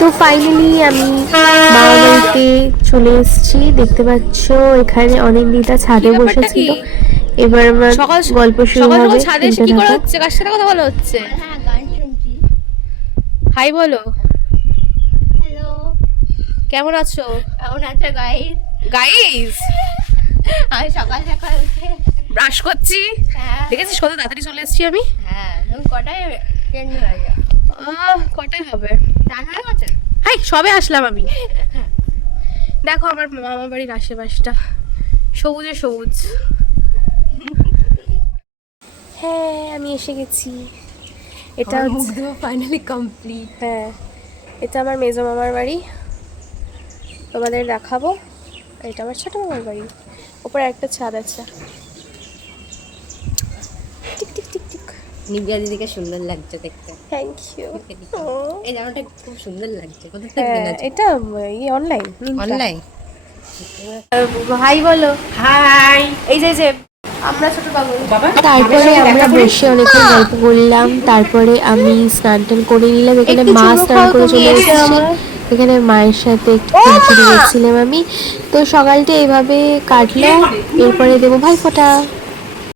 তো ফাইনালি আমি মামা বাড়িতে চলে এসেছি। দেখতে পাচ্ছ এখানে অনিন্দিতা ছাদে বসেছিল। এবার আমার সকাল গল্প শুরু সকাল হবে। সকাল ছাদে এসে শুনতে কি করা থাকো। হচ্ছে? কার সাথে কথা বলা হচ্ছে? হ্যাঁ, গান শুনছি। হাই বলো, হ্যালো, কেমন আছো কেমন আছো গাইস? গাইস? আমি সকাল সকাল উঠে ব্রাশ করছি, হ্যাঁ দেখেছিস কত তাড়াতাড়ি চলে এসেছি আমি। হ্যাঁ, তুমি কটায় ট্রেন হয়ে যাও? কটায় হবে? রান হয়ে গেছে? হাই, সবে আসলাম আমি। দেখো আমার মামা বাড়ির আশেপাশটা সবুজে সবুজ। হ্যাঁ, আমি এসে গেছি। এটা মুখ দেওয়া ফাইনালি কমপ্লিট। হ্যাঁ, এটা আমার মেজো মামার বাড়ি, তোমাদের দেখাবো। এটা আমার ছোট মামার বাড়ি, ওপরে একটা ছাদ আছে। টিক টিক টিক টিক। নিবিয়া দিদিকে সুন্দর লাগছে দেখতে। Thank you. এই জামাটা খুব সুন্দর লাগছে। কোথা থেকে হ্যাঁ, কিনেছো? এটা অনলাইন। অনলাইন। হাই বলো। হাই। এই যে আমরা ছোট বাবু। তারপরে আমরা বসে অনেকক্ষণ গল্প করলাম। তারপরে আমি স্নান টান করে নিলাম। এখানে একটু মা চুমু স্নান খাও করে তুমি চলে এসে এসেছি। আমার। এখানে মায়ের সাথে একটু খিচুড়ি দেখছিলাম আমি। তো সকালটা এইভাবে কাটলো। এরপরে দেবো ভাইফোঁটা।